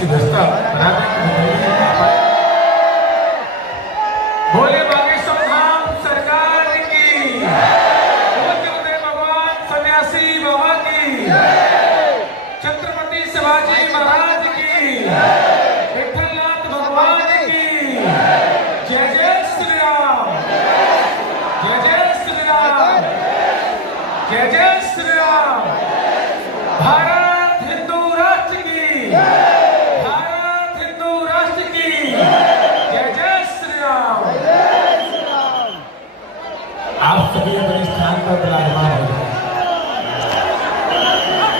ऐसी व्यवस्था बनाने भोले बागेश्वर धाम सरकार की, उदय भगवान सन्यासी बाबा की, छत्रपति शिवाजी महाराज की, विठलनाथ भगवान की, जय जय श्री राम, जय जय श्री राम, जय जय श्री राम। भारत हिंदू राष्ट्र की, भारत हिंदू राष्ट्र की, जय जय श्री राम। आप सभी अपने स्थान पर विराजमान हो जाए।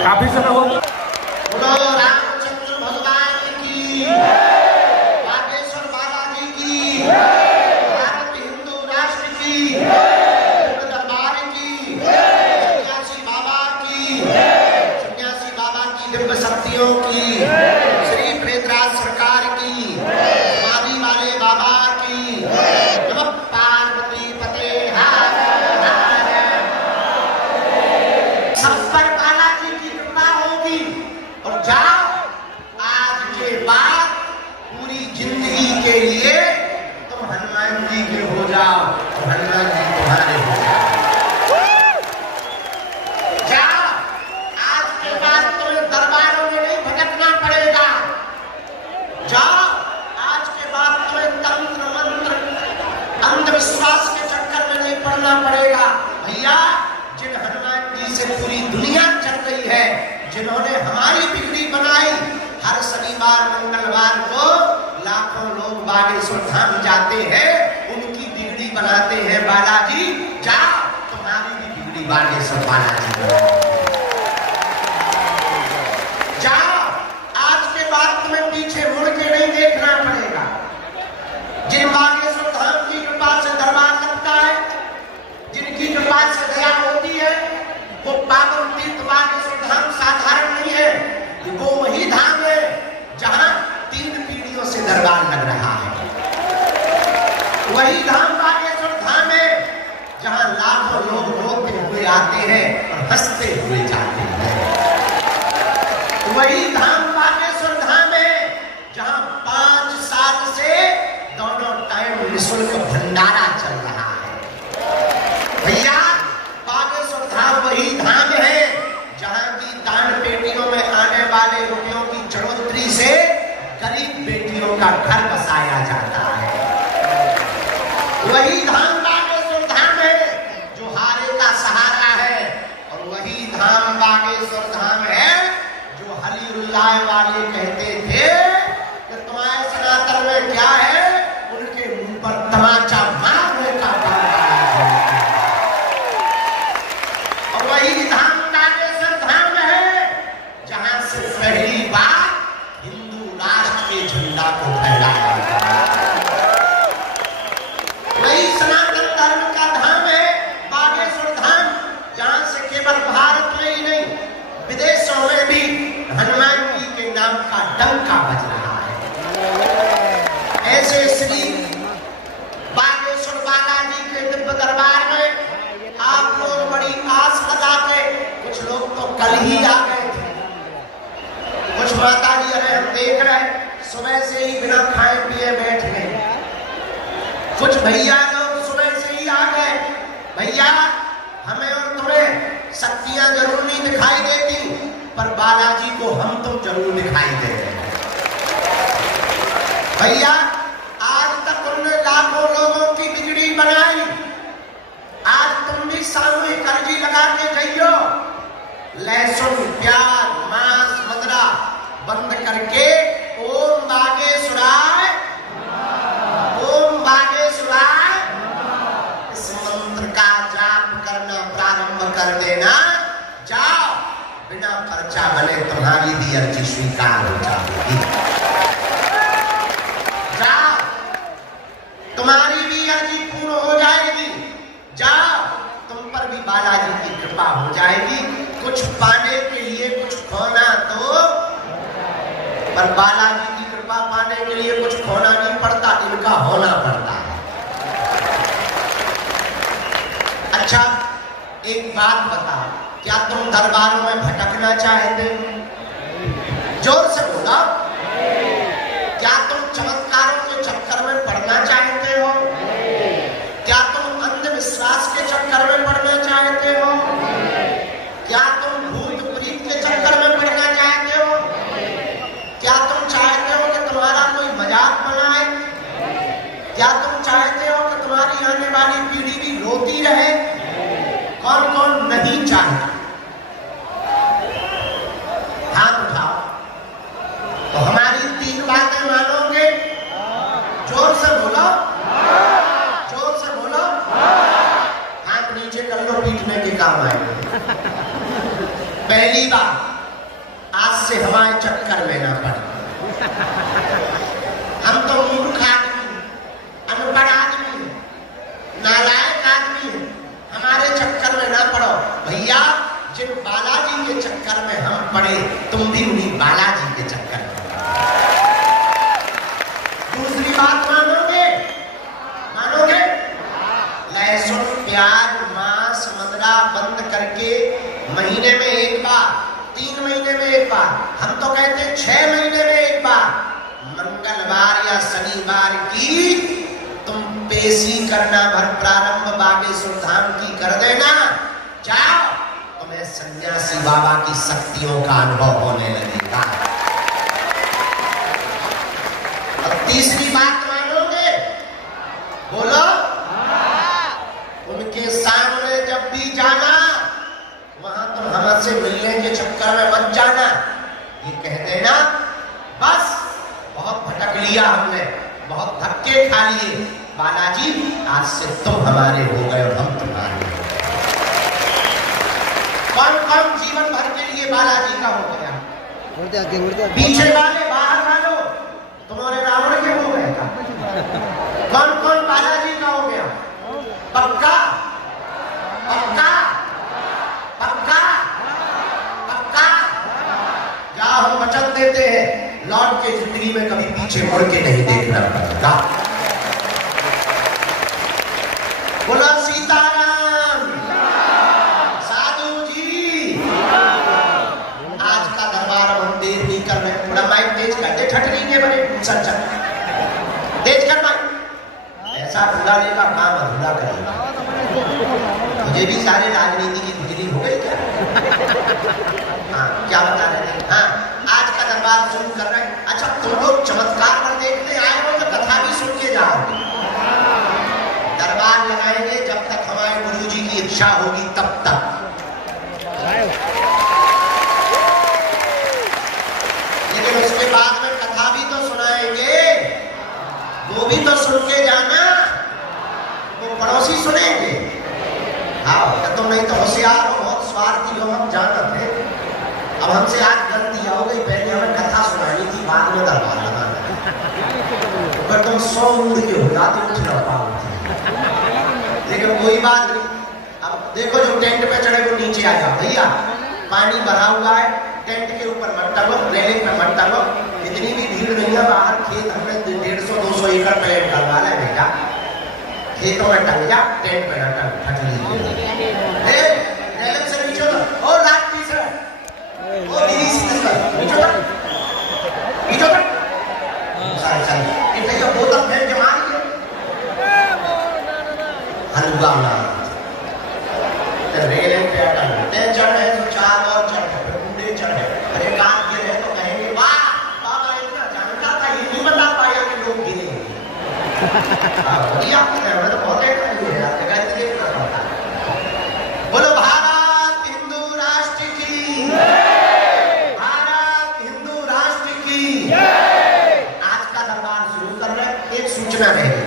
काफी समय हो गया। बोलो रामचंद्र भगवान की, बागेश्वर बालाजी की, भारत हिंदू राष्ट्र की, दरबार की, सन्यासी बाबा की, सन्यासी बाबा की दिव्य शक्तियों की, श्री प्रेतराज सरकार की, समाधि वाले बाबा की, नमः पार्वती पते हर हर। सब पर बालाजी की कृपा होगी। और जाओ, आज के बाद पूरी जिंदगी के लिए तुम हनुमान जी के हो जाओ, तो हनुमान जी तुम्हारे हो जाओ। जाओ, आज के बाद तुम्हें दरबारों में नहीं भटकना पड़ेगा। जाओ, आज के बाद तुम्हें तंत्र मंत्र अंधविश्वास के चक्कर में नहीं पड़ना पड़ेगा। भैया, जिन हनुमान जी से पूरी दुनिया चल रही है, जिन्होंने हमारी बिगड़ी बनाई, हर शनिवार मंगलवार को लाखों लोग बागेश्वर धाम जाते हैं, उनकी बिगड़ी बनाते हैं बालाजी। जाओ, तुम्हारी भी बिगड़ी बागेश्वर बालाजी बनाओ। जाओ, आज के बाद तुम्हें पीछे मुड़ के नहीं देखना पड़ेगा। जिन बागेश्वर धाम की कृपा से दरबार लगता है, जिनकी कृपा से दया होती है, वो पावन तीर्थ बागेश्वर धाम साधारण नहीं है। वो वही धाम है जहां 3 पीढ़ियों से दरबार लग रहा है। वही धाम बागेश्वर धाम है जहां लाखों लोग रोते हुए आते हैं और हंसते हुए जाते हैं। वही धाम बागेश्वर धाम है जहां 5 साल से दोनों टाइम निःशुल्क भंडारा चल रहा है। भैया, बागेश्वर धाम वही धाम है जहां की दान पेटियों में आने वाले रुपयों की चढ़ोतरी से गरीब बेटियों का घर बसाया जाता है। वही धाम बागेश्वर धाम है जो हारे का सहारा है। और वही धाम बागेश्वर धाम है जो हलीरुल्लाह वाले कहते थे कि तुम्हारे सनातन में क्या है, उनके मुंह पर तमाचा मारने का काम आया है। और वही धाम बागेश्वर धाम है जहां से पहली बार हिंदू राष्ट्र के झंडा को फहराया गया। वही सनातन धर्म का धाम है बागेश्वर धाम, जहां से केवल भारत में ही नहीं, विदेशों में भी हनुमान जी के नाम का डंका बज रहा है। ऐसे श्री बागेश्वर बालाजी के दिव्य दरबार में आप लोग बड़ी आस लगा के, कुछ लोग तो कल ही आ गए थे, कुछ माता जी अरे हम देख रहे सुबह से ही बिना खाए पिए बैठ गए, कुछ भैया लोग सुबह से ही आ गए। भैया, हमें और तुम्हें शक्तियां जरूर नहीं दिखाई देती, पर बालाजी को हम तो जरूर दिखाई देते हैं। भैया, आज तक उन्होंने लाखों लोगों की बिगड़ी बनाई, आज तुम भी सामूहिक अर्जी लगा के जाइयो। लहसुन, प्याज, मांस, मदरा बंद करके ओम बागेश्वराय, ओम बागेश्वराय इस मंत्र का जाप करना प्रारंभ कर देना। जाओ, बिना पर्चा बने तुम्हारी भी अर्जी स्वीकार हो जाएगी। जाओ, तुम्हारी भी अर्जी पूर्ण हो जाएगी। जाओ, तुम पर भी बालाजी की कृपा हो जाएगी। कुछ पाने के लिए कुछ खोना तो, पर बालाजी की कृपा पाने के लिए कुछ खोना नहीं पड़ता, इनका होना पड़ता है। अच्छा, एक बात बताओ, क्या तुम दरबारों में भटकना चाहते हो? जोर से बोला। क्या तुम चाहते हो कि तुम्हारा कोई मजाक बनाए? क्या तुम चाहते हो कि तुम्हारी आने वाली पीढ़ी भी रोती रहे? कौन कौन नहीं चाहता? हाथ उठाओ। तो हमारी 3 बातें मानोगे? जोर से बोलो, जोर से बोलो। हाथ नीचे कर लो, पीटने के काम आएंगे। पहली बात, आज से हमारे चक्कर में ना पड़े। हम तो मूर्ख आदमी, अनपढ़ आदमी, नालायक आदमी है, हमारे चक्कर में ना पड़ो। भैया, जिन बालाजी के चक्कर में हम पड़े, तुम भी उन्हीं बालाजी के चक्कर में। दूसरी बात मानोगे? मानोगे? लहसुन, प्याज, मांस, मदिरा बंद करके महीने में 1 बार, 3 महीने में 1 बार, हम तो कहते हैं 6 महीने में 1 बार, मंगलवार या शनिवार की तुम पेशी करना भर प्रारंभ बागेश्वर धाम की कर देना। जाओ, तुम्हें सन्यासी बाबा की शक्तियों का अनुभव होने लगेगा। और तीसरी बात मानोगे? बोलो। उनके सामने जब भी जाना, वहां तुम हमसे मिलने के चक्कर में मत जाना। ये कह देना, बस बहुत भटक लिया हमने, बहुत धक्के खा लिए, बालाजी आज से तुम हमारे हो गए और हम तुम्हारे हो गए। कौन कौन जीवन भर के लिए बालाजी का हो गया? पीछे वाले, बाहर वालों, तुम्हारे रावण के हो गए का? कौन कौन बालाजी का हो गया? पक्का? पक्का? पक्का? पक्का? जाओ, हम वचन देते हैं, लौट के जिंदगी में कभी पीछे मुड़ के नहीं देखना पड़ेगा। बोलो सीताराम। साधु जी, आज का दरबार हम देर नहीं कर रहे। थोड़ा माइक तेज कर दे, ठटनी के बने चल चल, तेज कर माइक। ऐसा बुलाने का काम अधूरा करेगा। मुझे भी सारे राजनीति की बिजली हो गई क्या? हाँ, क्या बता रहे थे? हाँ, आज का दरबार शुरू कर रहे हैं। अच्छा, तुम लोग चमत्कार पर देखते आए हो तो कथा भी सुन के जाओगे। दरबार लगाएंगे जब तक हमारे गुरुजी की इच्छा होगी, तब तक। लेकिन उसके बाद में कथा भी तो सुनाएंगे, वो भी तो सुन के जाना। वो पड़ोसी सुनेंगे। हाँ, तुम नहीं तो होशियार हो, बहुत स्वार्थी हो, हम जानते हैं। अब हमसे आज गलती हो गई, पहले हमें कथा सुनानी थी, बाद में दरबार लगाना। अगर तुम 100 मूड के हो जाते उठ ना पाओगे। लेकिन कोई बात नहीं। अब देखो, जो टेंट पे चढ़े वो नीचे आ जाओ। भैया, पानी भरा हुआ है, टेंट के ऊपर मत टंगो, रेलिंग पे मत टंगो। इतनी भी भीड़ नहीं है बाहर, खेत हमने 150-200 एकड़ प्लान करवाना है बेटा। खेतों में टंग जा, टेंट पे ना टंग, फट लीजिए। रेलिंग से नीचे उतर, और लाट तीसरा, ओ दीदी सीधे कर, नीचे उतर, नीचे उतर। सारी इतने जो बोतल फेंक के मारी है, हलवा ना। रेलिंग पे टंग, टेंशन है तो 4 और चढ़े, बूढ़े चढ़े, अरे कान गिरे तो कहेंगे वाह बाबा इतना जानता था, ये नहीं बता पाया कि लोग गिरे। बढ़िया, मैं तो बहुत बोलो भारत हिंदू राष्ट्र की, भारत हिंदू राष्ट्र की। आज का दरबार शुरू कर रहे हैं। एक सूचना रहेगी,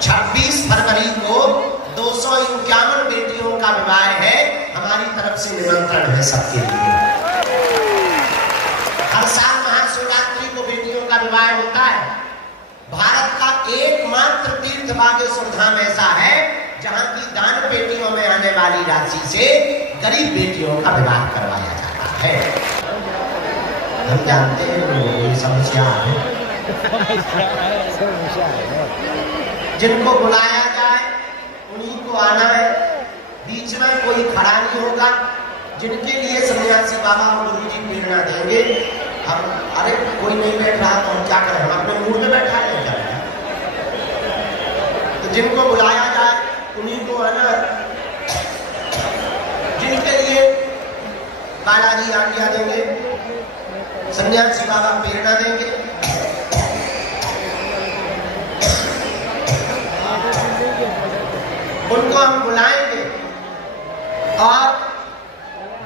26 फरवरी को 251 बेटियों का विवाह है। हमारी तरफ से निमंत्रण है सबके लिए। हर साल महाशिवरात्रि को बेटियों का विवाह होता है। भारत का एकमात्र तीर्थ बागेश्वर धाम ऐसा है जहां की दान पेटियों में आने वाली राशि से गरीब बेटियों का विवाह करवाया जाता है। हम जानते हैं ये समस्या है। जिनको बुलाया जाए उन्हीं को आना है, बीच में कोई खड़ा नहीं होगा। जिनके लिए सन्यासी बाबा और गुरुजी प्रेरणा देंगे, हम अरे कोई नहीं बैठ रहा तो हम क्या करें, हम अपने मूड में बैठा है क्या? तो जिनको बुलाया जाए उन्हीं को आना। जिनके लिए बालाजी आज्ञा देंगे सन्यासी बाबा प्रेरणा देंगे। उनको हम बुलाएंगे और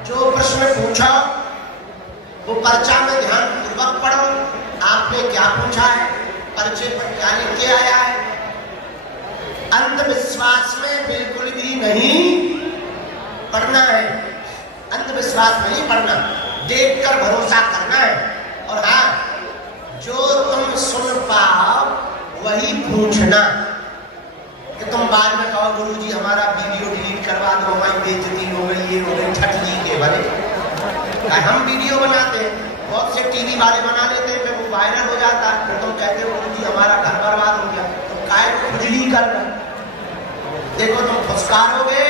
जो प्रश्न पूछा वो पर्चा में ध्यान पूर्वक पढ़ो। आपने क्या पूछा है, पर्चे पर क्या लिख के आया है। अंधविश्वास में बिल्कुल भी नहीं पढ़ना है, अंधविश्वास में नहीं पढ़ना, देखकर भरोसा करना है। और हाँ, जो तुम सुन पाओ वही पूछना। कि तुम बाद में कहो गुरुजी हमारा वीडियो डिलीट करवा दो, हमारी बेइज्जती हो गई, ये हो गई, ठटली के भले। हम वीडियो बनाते हैं, बहुत से टीवी वाले बना लेते हैं, फिर वो वायरल हो जाता है, फिर तुम कहते हो गुरुजी हमारा घर बर्बाद हो गया। तुम काय को खुजली कर रहे, देखो तुम फुसकारोगे,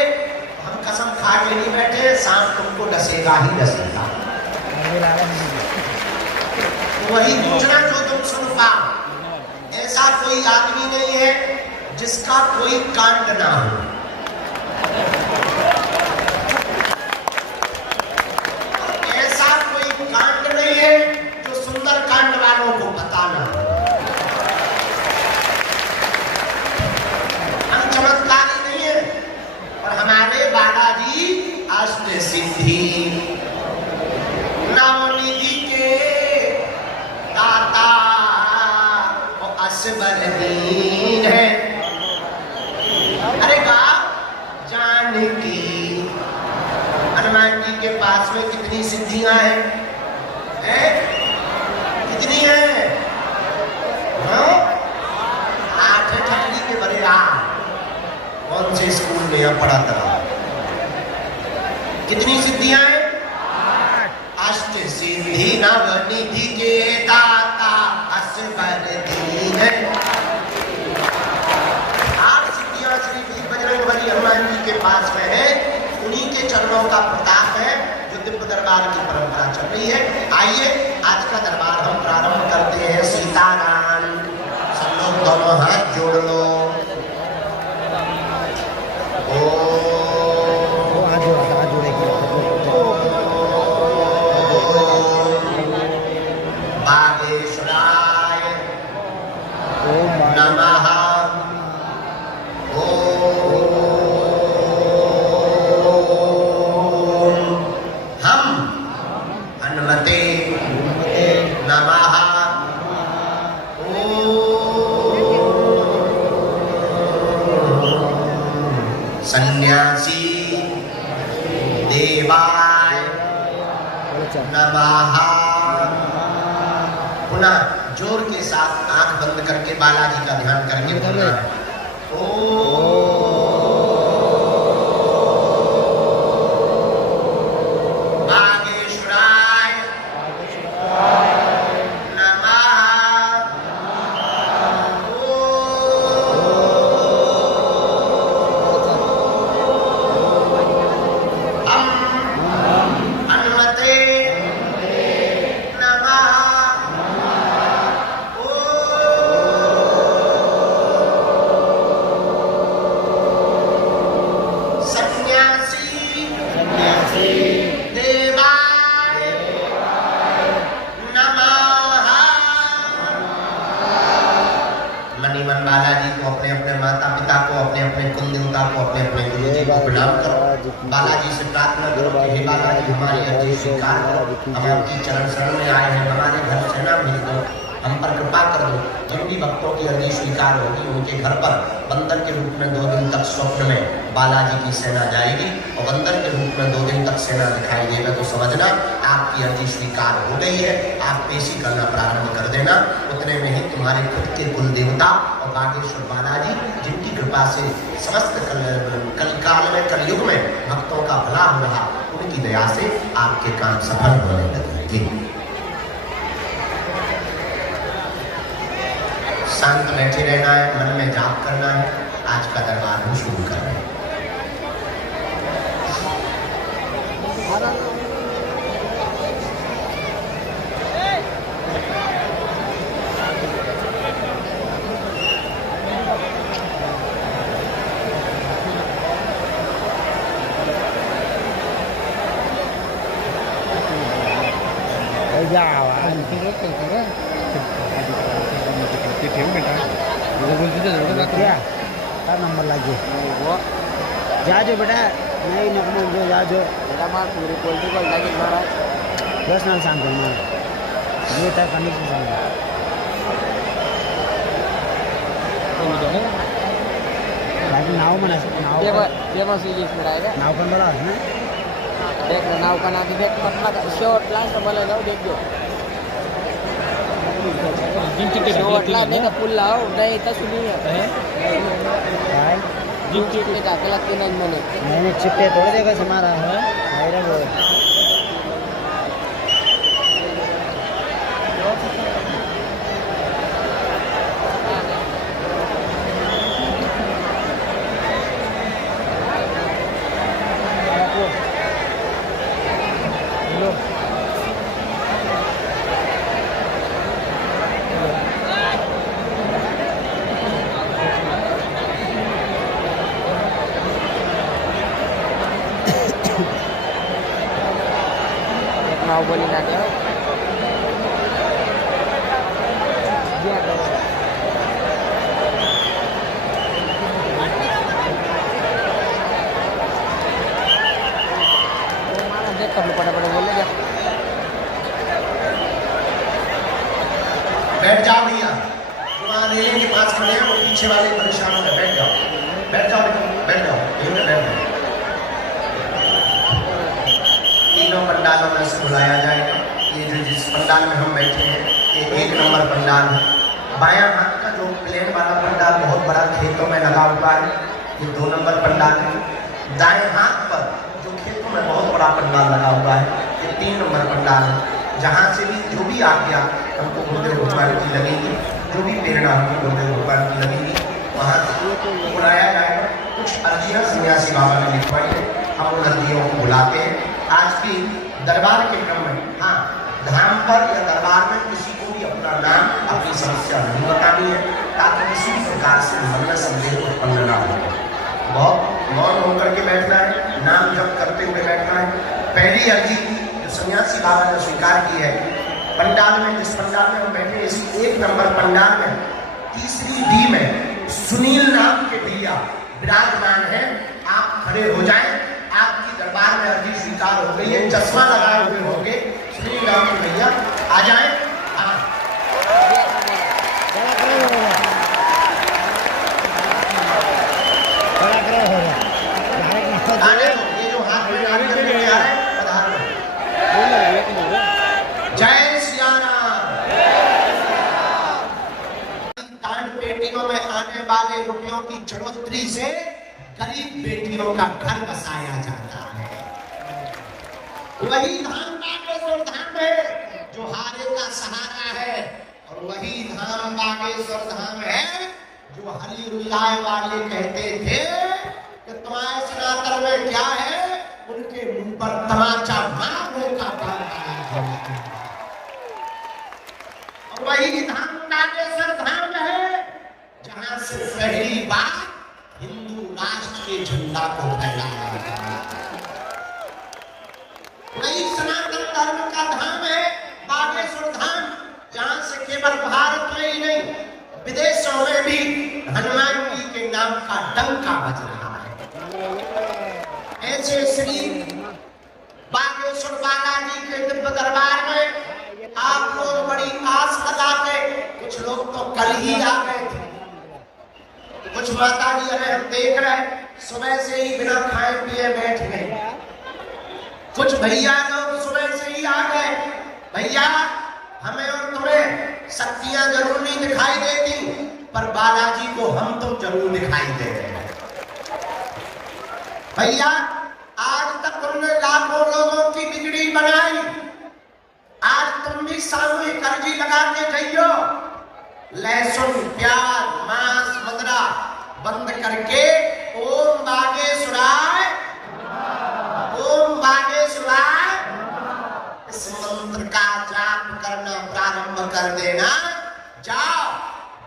हम कसम खा के नहीं बैठे, सांप तुमको डसेगा ही डसेगा। वही पूछना जो तुम सुन पाओ। ऐसा कोई आदमी नहीं है जिसका कोई कांड ना हो। ऐसा कोई कांड नहीं है जो सुंदर कांड वालों को पता ना हो। हम चमत्कारी नहीं है, और हमारे बालाजी अष्ट सिद्धि नवनिधि के दाता और असबरदीन है। अरे गाँव जानकी, हनुमान जी के पास में कितनी सिद्धियां हैं? कितनी है? 8 ठंडी के बड़े आठ। कौन से स्कूल में यह पढ़ा था? कितनी सिद्धियां हैं? अष्ट सिद्धि नवनिधि के दाता असबरदीन है। हनुमान जी के पास में है, उन्हीं के चरणों का प्रताप है जो दिव्य दरबार की परंपरा चल रही है। आइए आज का दरबार हम प्रारंभ करते हैं। सीताराम, सब लोग दोनों हाथ जोड़ लो। बागेश्वराय नमः। सन्यासी देवाय नमः। पुनः जोर के साथ आंख बंद करके बालाजी का ध्यान करके बोलना है। बालाजी से प्रार्थना करो कि हे बालाजी हमारी अर्जी स्वीकार करो। हम आपकी चरण शरण में आए हैं, हमारे घर सेना भेज दो, हम पर कृपा कर दो। जिन भी भक्तों की अर्जी स्वीकार होगी उनके घर पर बंदर के रूप में 2 दिन तक स्वप्न में बालाजी की सेना जाएगी, और बंदर के रूप में 2 दिन तक सेना दिखाई देगा तो समझना आपकी अर्जी स्वीकार हो गई है। आप पेशी करना प्रारंभ कर देना। उतने में ही तुम्हारे खुद के कुल देवता और बागेश्वर बालाजी, जिनकी कृपा से समस्त कलकाल में कलयुग में भक्तों का भला हो रहा, उनकी दया से आपके काम सफल होने लगेंगे। शांत बैठे रहना है, मन में जाप करना है। आज का दरबार हम शुरू कर रहे हैं। जाओ क्या क्या नंबर लागे जाजो बेटा नहीं नकमल जो जाजो पूरी क्वालिटी को लगे महाराज पर्सनल सांगतो मला ये त्या कंडिशन सांगतो बाकी नाव म्हणा ये मग सीरीज में रहेगा नाव पण बघा ना देख लो नाव का नाम भी देख मतलब शॉर्ट लास्ट बोले जाओ देख दो शॉर्ट लास्ट नहीं का पुल लाओ नहीं तो सुनिए काय जिम चिपके जाके लगते नहीं मैंने मैंने चिपटे थोड़े देगा समारा है मेरा वो नाव बोली ना क्या देख कर लो पटा बोले क्या बैठ जाओ भैया जो वहाँ रेलिंग के पास खड़े हैं वो पीछे वाले परेशान हो गए बैठ जाओ बैठ जाओ बैठ जाओ यहीं पे बैठ जाओ तीनों पंडालों में से बुलाया जाएगा ये जो जिस पंडाल में हम बैठे हैं ये 1 नंबर पंडाल है बायां हाथ का जो प्लेन वाला पंडाल बहुत बड़ा खेतों में लगा हुआ है ये 2 नंबर पंडाल है दाएं हाथ पर जो खेतों में बहुत बड़ा पंडाल लगा हुआ है ये 3 नंबर पंडाल है जहाँ से भी जो भी आज्ञा हमको गुरुदेव भगवान की लगेगी जो भी प्रेरणा हमको गुरुदेव भगवान की लगेगी वहाँ बुलाया जाएगा कुछ अर्जियाँ सन्यासी बाबा ने लिखवाई है हम उन अर्जियों को बुलाते हैं आज की दरबार के क्रम में हाँ धाम पर या दरबार में किसी को भी अपना नाम अपनी समस्या नहीं बतानी है ताकि किसी भी प्रकार से मन में संदेह उत्पन्न ना हो बहुत मौन होकर के बैठना है नाम जप करते हुए बैठना है पहली अर्जी जो सन्यासी बाबा ने स्वीकार की है पंडाल में जिस पंडाल में हम बैठे इसी 1 नंबर पंडाल में तीसरी डी में सुनील नाम के भैया विराजमान है आप खड़े हो जाएं आपकी दरबार में अर्जी स्वीकार हो गई है चश्मा लगाए हुए होंगे सुनील नाम के भैया आ जाएं हाँ आने दो ये जो हाथ में नारियल लेके आ रहे हैं पधार लो जय सिया राम दान पेटियों में आने वाले रुपयों की बढ़ोतरी से गरीब बेटियों का घर बसाया जाता है वही धाम बागेश्वर धाम है जो हारे का सहारा है और वही धाम बागेश्वर धाम है जो हरी रुलाए वाले कहते थे कि तुम्हारे सनातन में क्या है उनके मुंह पर तमाचा मारने का काम आया है और वही धाम बागेश्वर धाम है जहां से पहली बार हिंदू राष्ट्र के झंडा को फहराया वही सनातन धर्म का धाम है बागेश्वर धाम जहां से केवल भारत में ही नहीं विदेशों में भी हनुमान जी के नाम का डंका बज रहा है ऐसे श्री बागेश्वर बालाजी के दिव्य दरबार में आप लोग बड़ी आस लगाते कुछ लोग तो कल ही आ गए थे कुछ माता जी हम देख रहे सुबह से ही बिना खाए पिए बैठ गए कुछ भैया लोग सुबह से ही आ गए भैया हमें और तुम्हें शक्तियां जरूर नहीं दिखाई देती पर बालाजी को हम तो जरूर दिखाई दे रहे हैं भैया आज तक उन्होंने लाखों लोगों की बिगड़ी बनाई आज तुम भी सामूहिक अर्जी लगा के जाइयो लहसुन प्याज मांस मदरा बंद करके ओम बागेश्वराय इस मंत्र का जाप करना प्रारंभ कर देना जाओ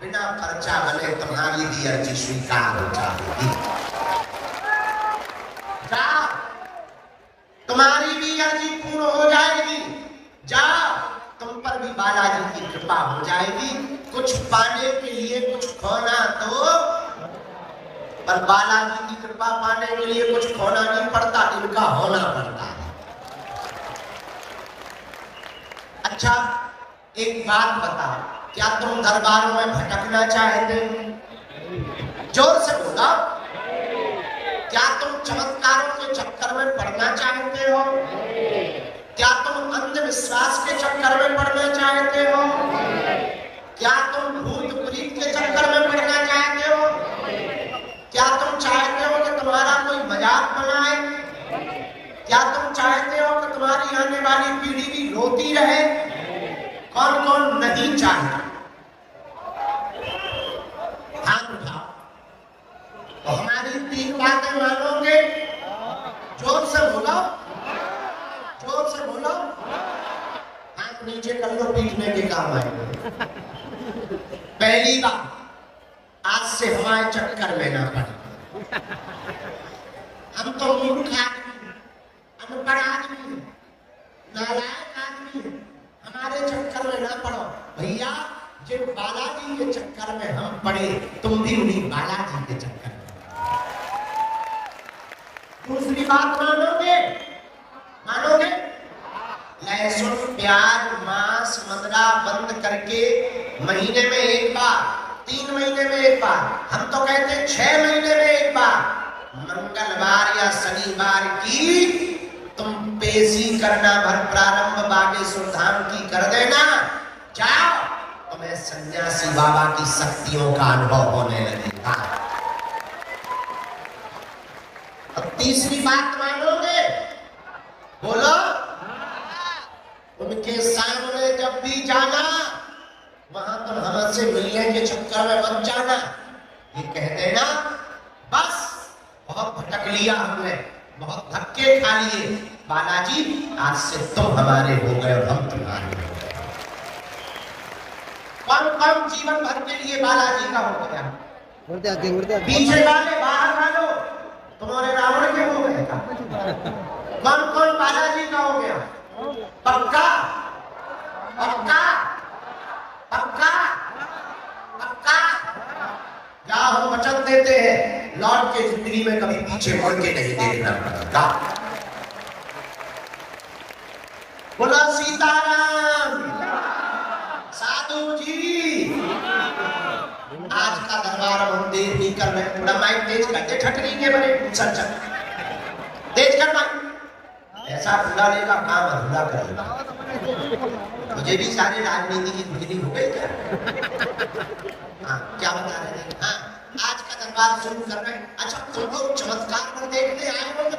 बिना खर्चा बने तुम्हारी भी अर्जी स्वीकार हो जाएगी जाओ तुम्हारी भी अर्जी पूर्ण हो जाएगी जाओ तुम पर भी बालाजी की कृपा हो जाएगी। कुछ पाने के लिए कुछ खोना तो, पर बालाजी की कृपा पाने के लिए कुछ खोना नहीं पड़ता, इनका होना पड़ता है। अच्छा एक बात बता, क्या तुम दरबारों में भटकना चाहते हो? जोर से बोला। क्या तुम चमत्कारों के चक्कर में पड़ना चाहते हो? क्या तुम अंधविश्वास के चक्कर में पड़ना चाहते हो? क्या तुम भूत प्रीत के चक्कर में पड़ना चाहते हो? क्या तुम चाहते हो कि तुम्हारा कोई मजाक बनाए? क्या तुम चाहते हो कि तुम्हारी आने वाली पीढ़ी भी रोती रहे? कौन कौन नहीं चाहता? हाथ उठाओ। तो हमारी 3 बातें मानोगे? जोर से बोलो, जोर से बोलो। हाथ नीचे कर लो, पीटने के काम आएंगे। पहली बात, आज से हमारे चक्कर में ना पड़े। हम तो मूर्ख आदमी, अनपढ़ आदमी, नालायक आदमी, हमारे चक्कर में ना पड़ो। भैया जिन बालाजी के चक्कर में हम पड़े, तुम भी उन्हीं बालाजी के चक्कर में। दूसरी बात मानोगे? मानोगे? लहसुन प्याज मांस मदिरा बंद करके महीने में 1 बार, 3 महीने में 1 बार, हम तो कहते हैं 6 महीने में 1 बार, मंगलवार या शनिवार की तुम पेशी करना भर प्रारंभ बागेश्वर धाम की कर देना। जाओ, तुम्हें सन्यासी बाबा की शक्तियों का अनुभव होने लगेगा। अब तीसरी बात मानोगे? बोलो। उनके सामने जब भी जाना, वहां तुम हमसे मिलने के चक्कर में मत जाना। ये कह देना बस बहुत भटक लिया हमने, बहुत धक्के खा लिए, बालाजी आज से तुम हमारे हो गए और हम तुम्हारे हो गए। कौन कौन जीवन भर के लिए बालाजी का हो गया? पीछे वाले बाहर वालों, तुम्हारे रावण के हो गए का? कौन कौन बालाजी का हो गया? पक्का पक्का पक्का पक्का। क्या हम वचन देते हैं, लौट के जिंदगी में कभी पीछे मुड़ के नहीं देखना पड़ता। बोला सीताराम। साधु जी आज का दरबार हम देर नहीं कर रहे, थोड़ा माइक तेज करते, ठटरी के बने चल चल तेज कर माइक। ऐसा पूरा लेगा काम अधूरा करेगा। मुझे भी सारे राजनीति की खुजली हो गई क्या? हाँ क्या बता रहे थे? हाँ आज का दरबार शुरू कर रहे हैं। अच्छा तुम लोग चमत्कार पर देखने आए हो?